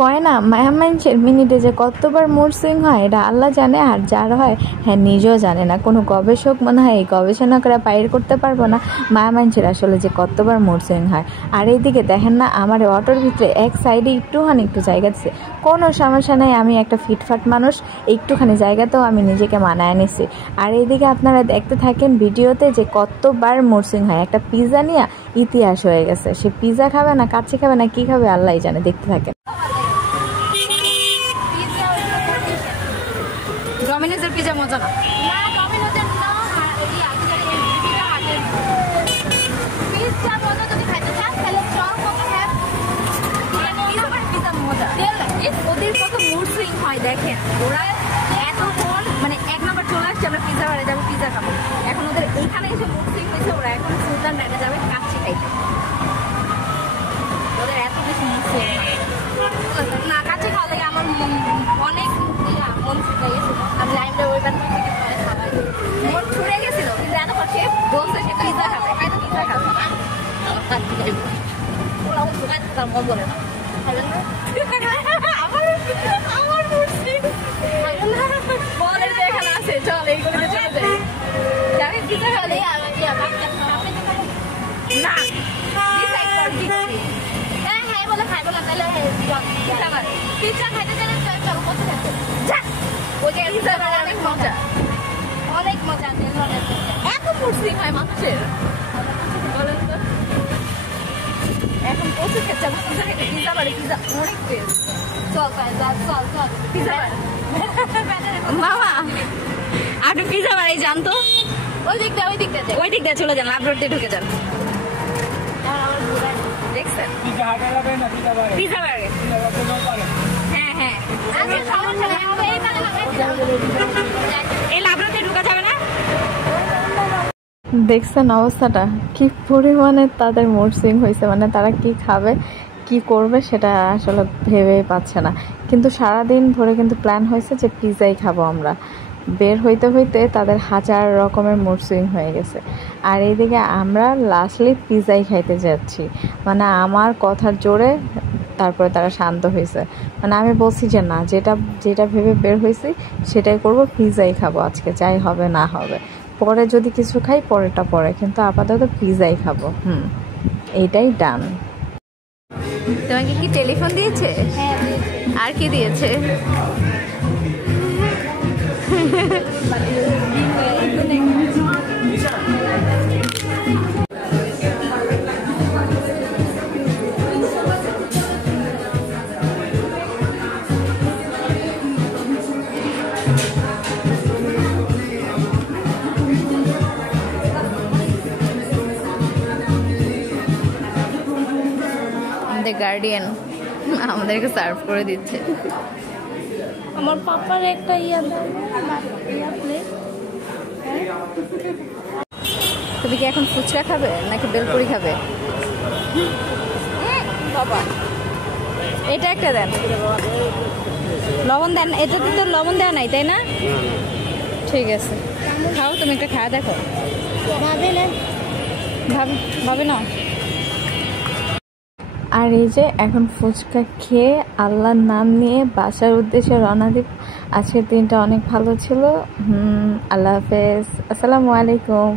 কয় না মায়া মানুষের মিনিটে যে কতবার মুড সুইং হয় এটা আল্লাহ জানে, আর যার হয় হ্যাঁ নিজেও জানে না। কোনো গবেষক মনে হয় এই গবেষণা করে বাইর করতে পারবো না মায়া মানুষের আসলে যে কতবার মুড সুইং হয়। আর এইদিকে দেখেন না আমার অটোর ভিতরে এক সাইডে একটুখানি একটু জায়গা দিচ্ছে, কোনো সমস্যা নেই, আমি একটা ফিটফাট মানুষ, একটুখানি জায়গাতেও আমি নিজেকে মানায় নিছি। আর এইদিকে আপনারা দেখতে থাকেন ভিডিওতে যে কতবার মুড সুইং হয়। একটা পিৎজা নিয়ে ইতিহাস হয়ে গেছে, সে পিৎজা খাবে না কাচ্চি খাবে না কি খাবে আল্লাহ জানে, দেখতে থাকেন। ডমিনোজের পিজা মজা না, ডমিনোজের না, পিজা মজা যদি খাইতে চাস তাহলে চল কত হ্যাপ পিজা মজা। ওদের কত মুড সুইং হয় দেখেন, ওরা এতক্ষণ মানে এক নম্বর চলে আসছে আমরা পিজা বাড়ি যাবো পিজা খাবো, এখন ওদের এইখানে এসে মুড সুইং হয়েছে, ওরা এখন সুলতান ব্যাগে যাবে কাচ্চি খাইতে। ওদের এত বেশি মুড সুইং না, কাচ্চি খাওয়া লাগে আমার অনেক মন ছুটে গেছিল, আমি লাইনটা ওই বার থেকে খাওয়াই মন ছুটে গেছিল, কিন্তু এত সে বলছে সে পিজা খাবে, খাইতে পিজা খাবে ওরা দোকান দাম বলে না আমার মুর্শি বলে যে এখানে আছে চল এইগুলো চলে যাই যাবে পিজা খাবে না ডিসাইড কর দিচ্ছি। হ্যাঁ হ্যাঁ বলে খাইবো না তাহলে পিজা খাইতে গেলে চলো কত খাইতে যা ওই যে পিজা অনেক মজা, অনেক মজা। এত মুর্শি হয় মানুষের বলেন তো, এখন প্রচুর খেতে যাবো পিজা খেতে, পিজা বাড়ি পিজা অনেক টেস্ট। চল চল চল পিজা বাড়ি মামা আপনি পিজা বাড়ি যান তো, ওই দিকটা চলে যান, লাভ রোড দিয়ে ঢুকে যান। দেখছেন পিজা বাড়ি হ্যাঁ হ্যাঁ এই লাভ রোড দিয়ে ঢুকা যাবে না। দেখছেন অবস্থাটা কি পরিমাণে তাদের মুড সুইং হয়েছে, মানে তারা কি খাবে কি করবে সেটা আসলে ভেবেই পাচ্ছে না। কিন্তু সারাদিন ধরে কিন্তু প্ল্যান হয়েছে যে পিৎজাই খাবো আমরা, বের হইতে হইতে তাদের হাজার রকমের মুড সুইং হয়ে গেছে। আর এইদিকে আমরা লাস্টলি পিৎজাই খাইতে যাচ্ছি, মানে আমার কথার জোরে তারপরে তারা শান্ত হয়েছে। মানে আমি বলছি যে না, যেটা যেটা ভেবে বের হয়েছি সেটাই করব, পিৎজাই খাবো আজকে যাই হবে না হবে, পরে যদি কিছু খাই পরেরটা পরে, কিন্তু আপাতত পিৎজাই খাবো। এইটাই ডান। তোমাকে কি টেলিফোন দিয়েছে? হ্যাঁ আর কি দিয়েছে? গার্ডিয়ান আমাদেরকে সার্ভ করে দিচ্ছে। আমার পাপার একটা তুমি কি এখন ফুচকা খাবে নাকি বেলপুরি খাবে? বাবা এটা একটা দেন, লবণ দেন, এটাতে তো লবণ দেওয়া নাই তাই না? ঠিক আছে খাও, তুমি একটা খাওয়া দেখো, ভাবে না। আর এই যে এখন ফুচকা খেয়ে আল্লাহর নাম নিয়ে বাসার উদ্দেশ্যে রওনা দিব। আজকের দিনটা অনেক ভালো ছিল। আল্লাহ হাফেজ, আসসালামু আলাইকুম।